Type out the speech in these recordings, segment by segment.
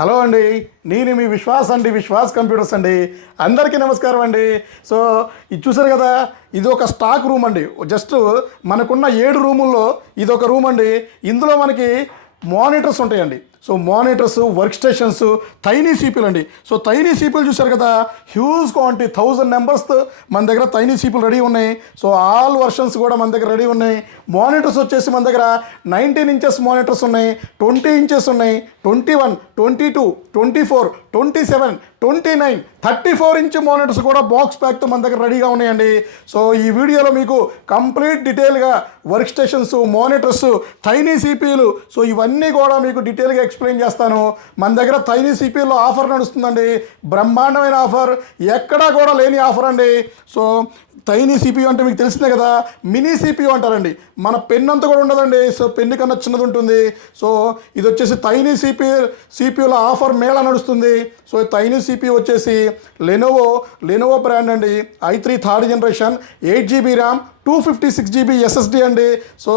Hello అండి, నేను మీ విశ్వాస్ అండి, విశ్వాస్ కంప్యూటర్స్ అండి. అందరికీ నమస్కారం అండి. సో ఇది చూసారు కదా, ఇది ఒక స్టాక్ రూమ్ అండి. జస్ట్ మనకున్న 7 రూముల్లో ఇది ఒక రూమ్ అండి. ఇందులో మనకి మానిటర్స్ ఉంటాయండి. So monitors, work stations, tiny సీపీలు అండి. సో టైనీ సీపీలు చూసారు కదా, హ్యూజ్ క్వాంటిటీ 1000 నెంబర్స్ మన దగ్గర టైనీ సీపీలు రెడీ ఉన్నాయి. సో ఆల్ వర్షన్స్ కూడా మన దగ్గర రెడీ ఉన్నాయి. మానిటర్స్ వచ్చేసి మన దగ్గర 19 ఇంచెస్ మానిటర్స్ ఉన్నాయి, 20 ఇంచెస్ ఉన్నాయి, 21, 22, 24, 27, 29, 34 ఇంచ్ మానిటర్స్ కూడా బాక్స్ ప్యాక్తో మన దగ్గర రెడీగా ఉన్నాయండి. సో ఈ వీడియోలో మీకు కంప్లీట్ డీటెయిల్గా వర్క్ స్టేషన్స్, మానిటర్స్, టైనీ సీపీలు, సో ఇవన్నీ కూడా మీకు డీటెయిల్గా ఎక్స్ప్లెయిన్ చేస్తాను. మన దగ్గర టైనీ సీపీలో ఆఫర్ నడుస్తుందండి, బ్రహ్మాండమైన ఆఫర్, ఎక్కడా కూడా లేని ఆఫర్ అండి. సో టైనీ సిపియు అంటే మీకు తెలిసిందే కదా, మినీ సిపియు అంటారండి. మన పెన్ అంతా కూడా ఉండదండి, సో పెన్ను కన్నా చిన్నది ఉంటుంది. సో ఇది వచ్చేసి టైనీ సిపియుల ఆఫర్ మేళా నడుస్తుంది. సో టైనీ సిపియు వచ్చేసి లెనోవో బ్రాండ్ అండి. i3 third generation, 8GB RAM, 256GB SSD అండి. సో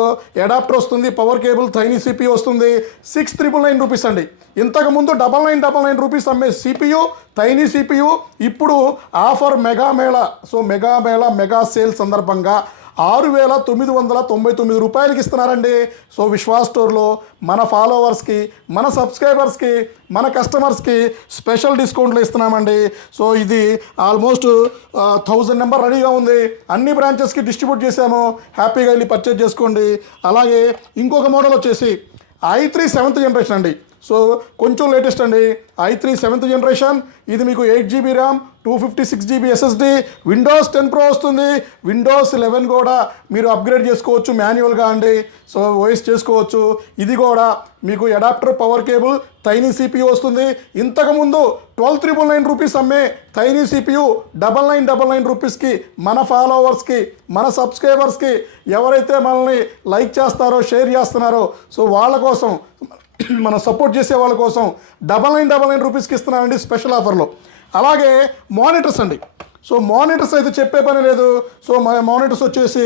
అడాప్టర్ వస్తుంది, పవర్ కేబుల్, టైనీ సిపియు వస్తుంది. 6,999 రూపీస్ అండి. ఇంతకుముందు 9999 రూపీస్ అమ్మే సిపియు, టైనీ సిపియు ఇప్పుడు offer mega Mela. So mega sale సందర్భంగా 6,999 రూపాయలకి ఇస్తున్నారండి. సో విశ్వాస్ స్టోర్లో మన ఫాలోవర్స్కి, మన సబ్స్క్రైబర్స్కి, మన కస్టమర్స్కి స్పెషల్ డిస్కౌంట్లు ఇస్తున్నామండి. సో ఇది ఆల్మోస్ట్ 1000 నెంబర్ రెడీగా ఉంది. అన్ని బ్రాంచెస్కి డిస్ట్రిబ్యూట్ చేసాము, హ్యాపీగా వెళ్ళి పర్చేజ్ చేసుకోండి. అలాగే ఇంకొక మోడల్ వచ్చేసి i3 7th జనరేషన్ అండి. సో కొంచెం లేటెస్ట్ అండి. i3 7th జనరేషన్, ఇది మీకు 8GB RAM, 256GB SSD, Windows 10 Pro వస్తుంది. విండోస్ 11 కూడా మీరు అప్గ్రేడ్ చేసుకోవచ్చు మాన్యువల్గా అండి. సో ఓఎస్ చేసుకోవచ్చు. ఇది కూడా మీకు adapter, power cable, tiny CPU వస్తుంది. ఇంతకుముందు 12,999 రూపీస్ అమ్మే టైనీ సిపియు 9999 రూపీస్కి మన ఫాలోవర్స్కి, మన సబ్స్క్రైబర్స్కి, ఎవరైతే మనల్ని లైక్ చేస్తారో, షేర్ చేస్తున్నారో, సో వాళ్ళ కోసం, మనం సపోర్ట్ చేసే వాళ్ళ కోసం 9999 రూపీస్కి ఇస్తున్నానండి స్పెషల్ ఆఫర్లో. అలాగే మానిటర్స్ అండి. సో మానిటర్స్ అయితే చెప్పే పని లేదు. సో మా మానిటర్స్ వచ్చేసి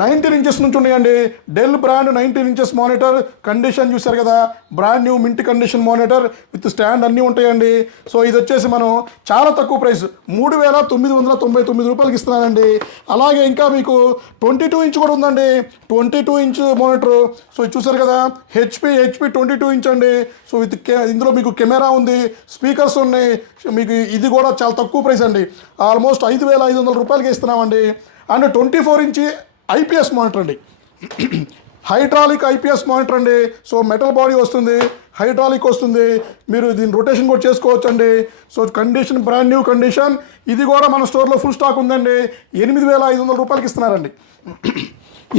19 ఇంచెస్ నుంచి ఉన్నాయండి. Dell brand 19 inches monitor, condition చూసారు కదా, brand new mint condition monitor with stand అన్నీ ఉంటాయండి. సో ఇది వచ్చేసి మనం చాలా తక్కువ ప్రైస్ 3,999 రూపాయలకి ఇస్తున్నానండి. అలాగే ఇంకా మీకు 22 ఇంచ్ కూడా ఉందండి, 22 ఇంచ్ మానిటర్. సో ఇది చూసారు కదా, హెచ్పి 22 ఇంచ్ అండి. సో ఇందులో మీకు కెమెరా ఉంది, స్పీకర్స్ ఉన్నాయి. మీకు ఇది కూడా చాలా తక్కువ ప్రైస్ అండి, ఆల్మోస్ట్ 5,500 రూపాయలకి ఇస్తున్నామండి. అండ్ 24 ఇంచ్ ఐపీఎస్ మానిటర్ అండి, హైడ్రాలిక్ ఐపీఎస్ మానిటర్ అండి. సో మెటల్ బాడీ వస్తుంది, హైడ్రాలిక్ వస్తుంది, మీరు దీన్ని రొటేషన్ కూడా చేసుకోవచ్చు అండి. So condition brand new condition. ఇది కూడా మన స్టోర్లో ఫుల్ స్టాక్ ఉందండి. 8,500 రూపాయలకి ఇస్తున్నారండి.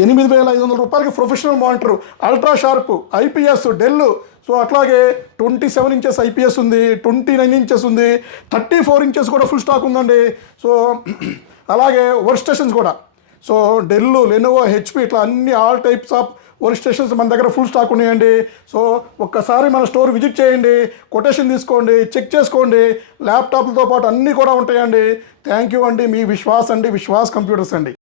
8,500 రూపాయలకి professional monitor, ultra sharp IPS Dell. So అట్లాగే 27 ఇంచెస్ ఐపీఎస్ ఉంది, 29 ఇంచెస్ ఉంది, 34 ఇంచెస్ కూడా ఫుల్ స్టాక్ ఉందండి. సో అలాగే వర్క్ స్టేషన్స్ కూడా, సో డెల్, లెనోవో, హెచ్పి, ఇట్లా అన్ని all types of work stations మన దగ్గర ఫుల్ స్టాక్ ఉన్నాయండి. సో ఒక్కసారి మన స్టోర్ విజిట్ చేయండి, కొటేషన్ తీసుకోండి, చెక్ చేసుకోండి. ల్యాప్టాప్లతో పాటు అన్నీ కూడా ఉంటాయండి. థ్యాంక్ యూ అండి. మీ విశ్వాస్ అండి, విశ్వాస్ కంప్యూటర్స్ అండి.